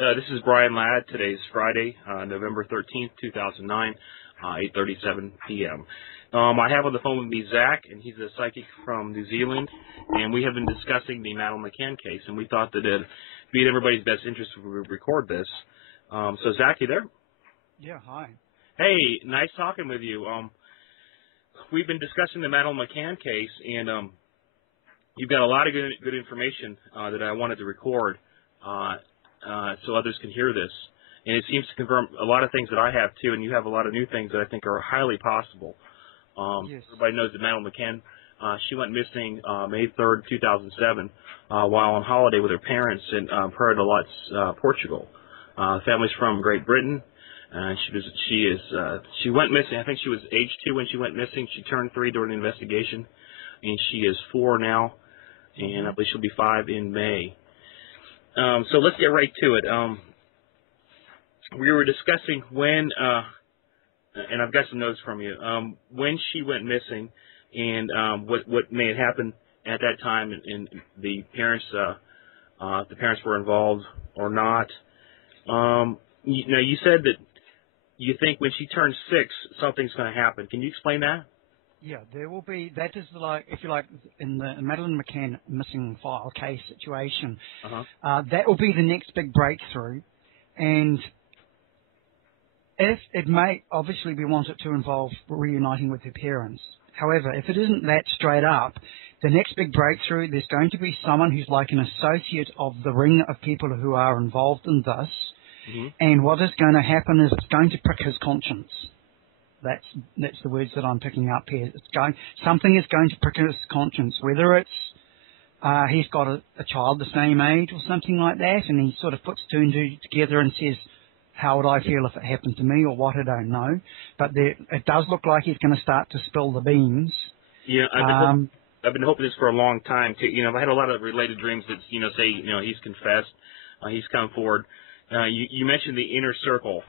This is Brian Ladd. Today's Friday, November 13th, 2009, 8:37 p.m. I have on the phone with me Zach, and he's a psychic from New Zealand, and we have been discussing the Madeline McCann case, and we thought that it'd be in everybody's best interest if we record this. So, Zach, you there? Yeah, hi. Hey, nice talking with you. We've been discussing the Madeline McCann case, and you've got a lot of good information that I wanted to record so others can hear this. And it seems to confirm a lot of things that I have, too, and you have a lot of new things that I think are highly possible. Yes. Everybody knows that Madeline McCann, she went missing May 3rd, 2007, while on holiday with her parents in Praia de Lotz, Portugal. The family's from Great Britain. She went missing. I think she was age 2 when she went missing. She turned 3 during the investigation, and she is 4 now, and I believe she'll be 5 in May. So let's get right to it. We were discussing when, and I've got some notes from you, when she went missing, and what may have happened at that time, and the parents, if the parents were involved or not. You said that you think when she turns 6, something's going to happen. Can you explain that? Yeah, there will be, that is like, if you like, in the Madeline McCann missing file case situation, that will be the next big breakthrough. And if it may, obviously we want it to involve reuniting with her parents. However, if it isn't that straight up, the next big breakthrough, there's going to be someone who's like an associate of the ring of people who are involved in this. And what is going to happen is it's going to prick his conscience. That's the words that I'm picking up here. Something is going to prick his conscience, whether it's he's got a child the same age or something like that, and he sort of puts 2 and 2 together and says, how would I feel if it happened to me, or what, I don't know. But it does look like he's going to start to spill the beans. Yeah, I've been hoping this for a long time. I've had a lot of related dreams that say he's confessed, he's come forward. You mentioned the inner circle.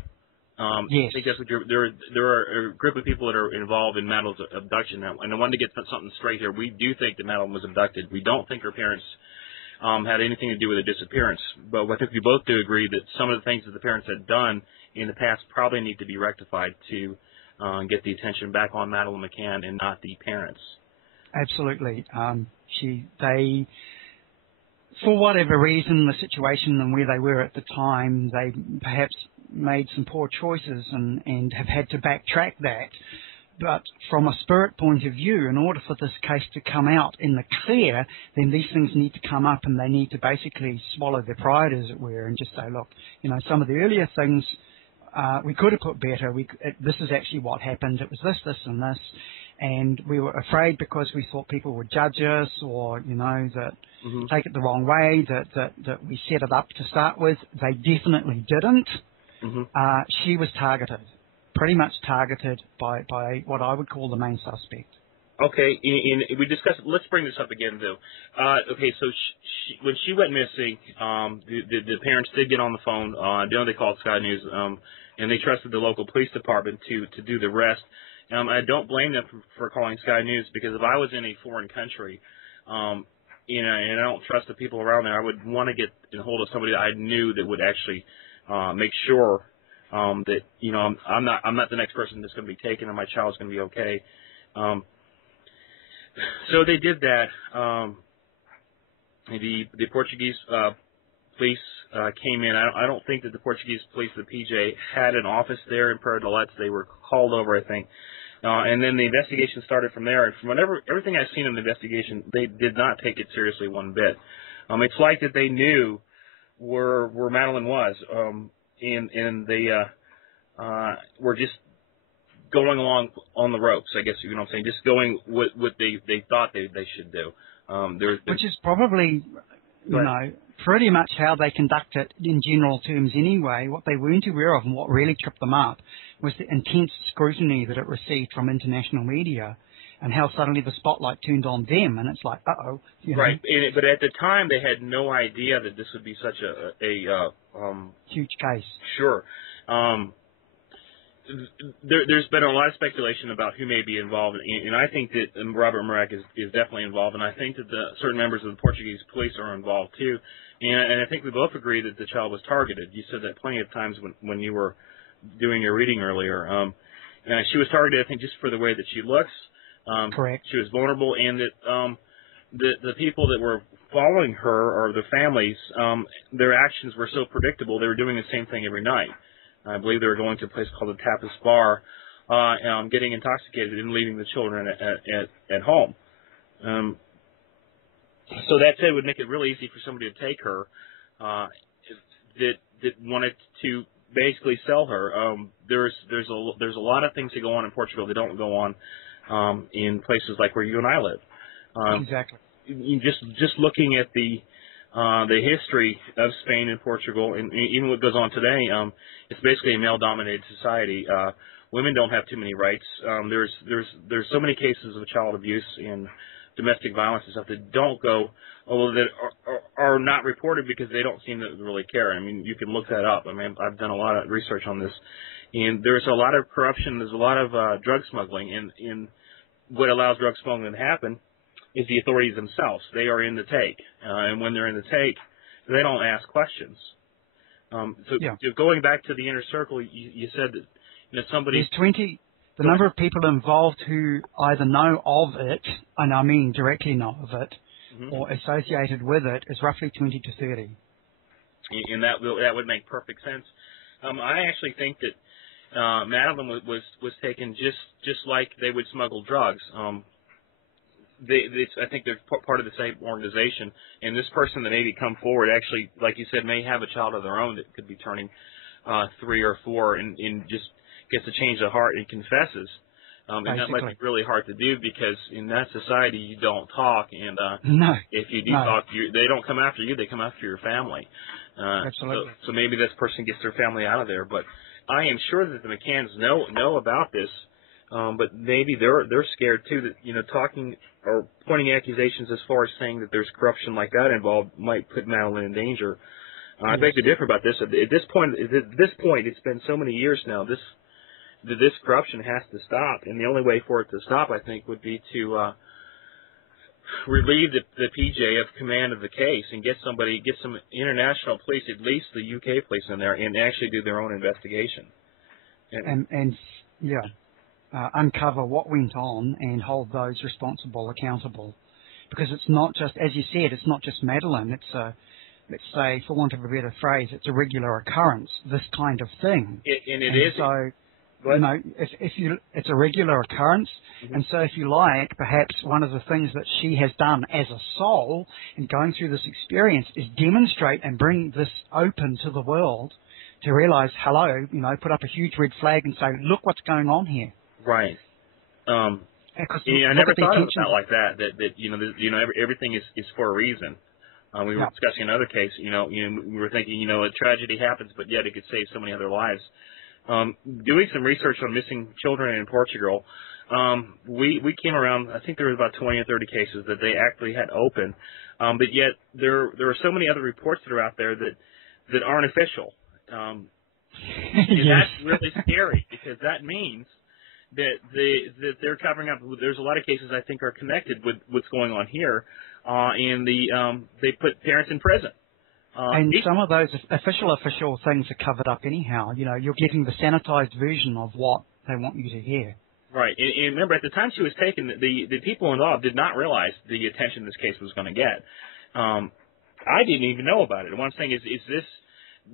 Yes. I think that's what there are a group of people that are involved in Madeline's abduction. And I wanted to get something straight here. We do think that Madeline was abducted. We don't think her parents had anything to do with the disappearance. But I think we both do agree that some of the things that the parents had done in the past probably need to be rectified to get the attention back on Madeline McCann and not the parents. Absolutely. They, for whatever reason, the situation and where they were at the time, they perhaps made some poor choices and have had to backtrack that. But from a spirit point of view, in order for this case to come out in the clear, then these things need to come up, and they need to basically swallow their pride, as it were, and just say, look, some of the earlier things we could have put better. This is actually what happened. It was this, this, and this. And we were afraid because we thought people would judge us, or, that take it the wrong way, that we set it up to start with. They definitely didn't. She was targeted, pretty much targeted by what I would call the main suspect. Okay, we discussed. Let's bring this up again, though. Okay, so when she went missing, the parents did get on the phone. They called Sky News, and they trusted the local police department to do the rest. I don't blame them for calling Sky News, because if I was in a foreign country, and I don't trust the people around there, I would want to get in hold of somebody that I knew that would actually make sure that I'm not the next person that's going to be taken, and my child's going to be okay. So they did that. The Portuguese police came in. I don't think that the Portuguese police, the PJ, had an office there in Praia de Lotz. They were called over, I think. And then the investigation started from there. And from everything I've seen in the investigation, they did not take it seriously one bit. It's like that they knew where Madeline was, and they were just going along on the ropes, I guess, you know what I'm saying, just going what they thought they should do. Which is probably, pretty much how they conduct it in general terms anyway. What they weren't aware of and what really tripped them up was the intense scrutiny that it received from international media, and how suddenly the spotlight turned on them, and it's like, uh-oh. Right, but at the time they had no idea that this would be such a huge case. Sure. There's been a lot of speculation about who may be involved, and I think that Robert Marek is definitely involved, and I think that certain members of the Portuguese police are involved too, And I think we both agree that the child was targeted. You said that plenty of times when you were doing your reading earlier. She was targeted, I think, just for the way that she looks. Correct. She was vulnerable, and that the people that were following her, or the families, their actions were so predictable. They were doing the same thing every night. I believe they were going to a place called the Tapas Bar, getting intoxicated and leaving the children at home. So that said, it would make it really easy for somebody to take her that wanted to basically sell her. There's a lot of things that go on in Portugal that don't go on in places like where you and I live. Exactly. Just looking at the history of Spain and Portugal, and even what goes on today, it's basically a male-dominated society. Women don't have too many rights. There's so many cases of child abuse and domestic violence and stuff that don't go, although that are not reported because they don't seem to really care. I mean, you can look that up. I mean, I've done a lot of research on this, and there's a lot of corruption. There's a lot of drug smuggling, and what allows drug smuggling to happen is the authorities themselves. They are in the take, and when they're in the take, they don't ask questions. Going back to the inner circle, you said that somebody. There's 20. The number of people involved who either know of it, and I mean directly know of it, or associated with it, is roughly 20 to 30. And that would make perfect sense. I actually think that Madeline was taken just like they would smuggle drugs. I think they're part of the same organization, and this person that maybe come forward actually, like you said, may have a child of their own that could be turning 3 or 4, and just gets a change of heart and confesses. And that might be really hard to do because in that society you don't talk, and if you do talk, they don't come after you; they come after your family. Absolutely. So maybe this person gets their family out of there. But I am sure that the McCanns know about this, but maybe they're scared too that talking or pointing accusations as far as saying that there's corruption like that involved might put Madeline in danger. I beg to differ about this. At this point, it's been so many years now. This corruption has to stop, and the only way for it to stop, I think, would be to relieve the PJ of command of the case and get some international police, at least the UK police in there, and actually do their own investigation. Uncover what went on and hold those responsible accountable, because it's not just, as you said, it's not just Madeline. It's a, let's say, for want of a better phrase, it's a regular occurrence. This kind of thing, and it is. So. It's a regular occurrence, and so if you like, perhaps one of the things that she has done as a soul in going through this experience is demonstrate and bring this open to the world to realize, put up a huge red flag and say, look what's going on here. Right. I never thought of it like that. That everything is for a reason. We were discussing another case. We were thinking, a tragedy happens, but yet it could save so many other lives. Doing some research on missing children in Portugal, we came around, I think there was about 20 or 30 cases that they actually had open, but yet there are so many other reports that are out there that aren't official. And that's really scary, because that means that they're covering up. There's a lot of cases I think are connected with what's going on here, and they put parents in prison. And some of those official things are covered up anyhow. You're getting the sanitized version of what they want you to hear. Right. And remember, at the time she was taken, the people involved did not realize the attention this case was going to get. I didn't even know about it. And one thing is this,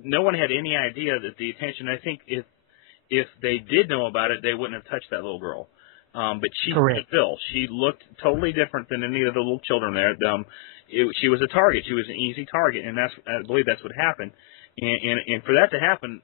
no one had any idea that the attention, I think if they did know about it, they wouldn't have touched that little girl. But she fit the bill. She looked totally different than any of the little children there. She was a target. She was an easy target, and I believe that's what happened. And for that to happen,